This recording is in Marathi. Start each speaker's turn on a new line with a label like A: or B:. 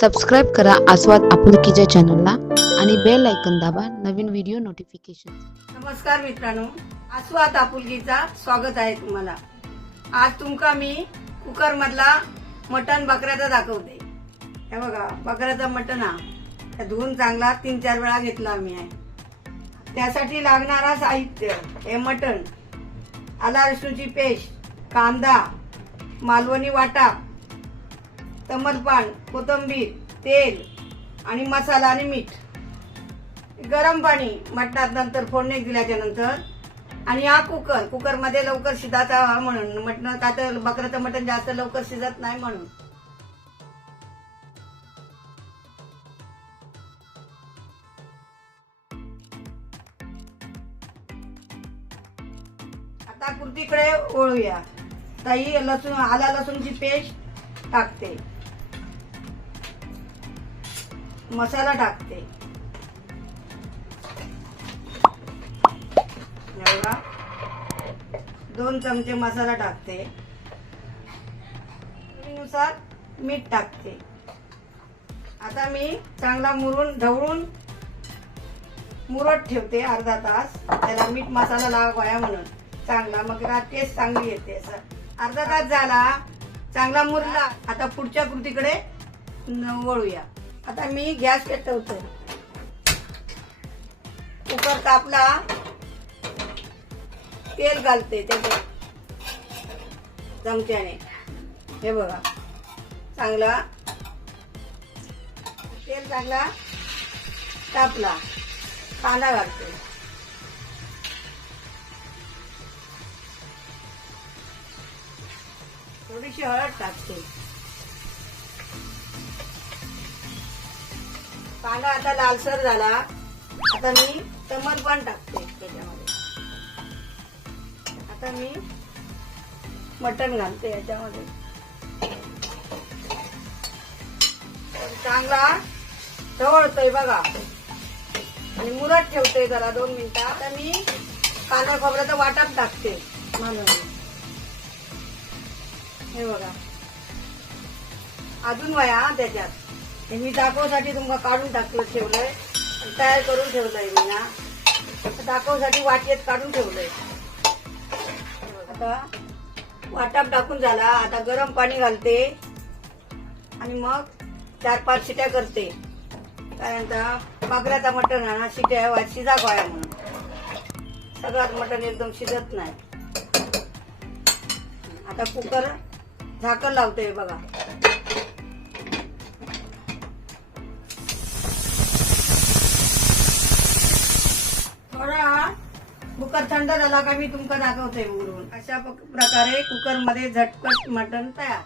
A: सबस्क्राईब करा आस्वाद आपुलकीच्या चॅनलला आणि बेल ऐकन दाबा नवीन व्हिडिओ नोटिफिकेशन
B: नमस्कार मित्रांनो आस्वाद आपुलकीचा स्वागत आहे तुम्हाला. आज तुमका मी कुकर मधला मटण बकऱ्याचा दाखवते. हे बघा बकऱ्याचा मटण हा. धुवून चांगला तीन चार वेळा घेतला आम्ही आहे. त्यासाठी लागणारा साहित्य हे मटण. आला लसूणची पेस्ट कांदा मालवणी वाटा तमलपान कोथिंबीर तेल आणि मसाला आणि मीठ. गरम पाणी मटणात नंतर फोडणी दिल्याच्या नंतर आणि हा कुकर कुकरमध्ये लवकर शिजायचा व्हा म्हणून. मटण का तर बकऱ्याचं मटण जास्त लवकर शिजत नाही म्हणून. आता कुर्तीकडे ओळूया. ताई लसूण आला लसूणची पेस्ट टाकते. मसाला टाकते. एवढा. दोन चमचे मसाला टाकते. नुसार मीठ टाकते. आता मी चांगला मुरून ढवळून मुरत ठेवते अर्धा तास. त्याला मीठ मसाला लावाया म्हणून. चांगला. मग टेस्ट चांगली येते असं. अर्धा तास झाला. चांगला मुरला. आता पुढच्या कृतीकडे वळूया. आता मी गॅस पेटवतो कुकर तापला तेल घालते त्याच्यात चमच्याने. हे बघा. चांगला. तेल चांगला तापला. कांदा घालते. थोडीशी हळद टाकते. कांदा आता लालसर झाला. आता मी तमलपान टाकते त्याच्यामध्ये. आता मी मटण घालते याच्यामध्ये. तर चांगला ढवळतोय बघा. आणि मुरत ठेवते जरा दोन मिनिटं. आता मी कांदा खोबऱ्याचं वाटप टाकते म्हणून हे बघा. अजून वया त्याच्यात. हे मी दाखवसाठी तुमका काढून टाकलं ठेवलंय. तयार करून ठेवलंय मी ना दाखवसाठी वाटेत काढून ठेवलंय. आता वाटप टाकून झाला. आता गरम पाणी घालते. आणि मग चार पाच शिट्या करते. कारण आता मटण आहे ना शिट्या शिजा गोळ्या म्हणून. सगळ्यात मटण एकदम शिजत नाही. आता कुकर झाकण लावते बघा. कुकर थंड झाला का मी तुमका दाखवते उघडून. अशा प्रकारे कुकरमध्ये झटपट मटण तयार.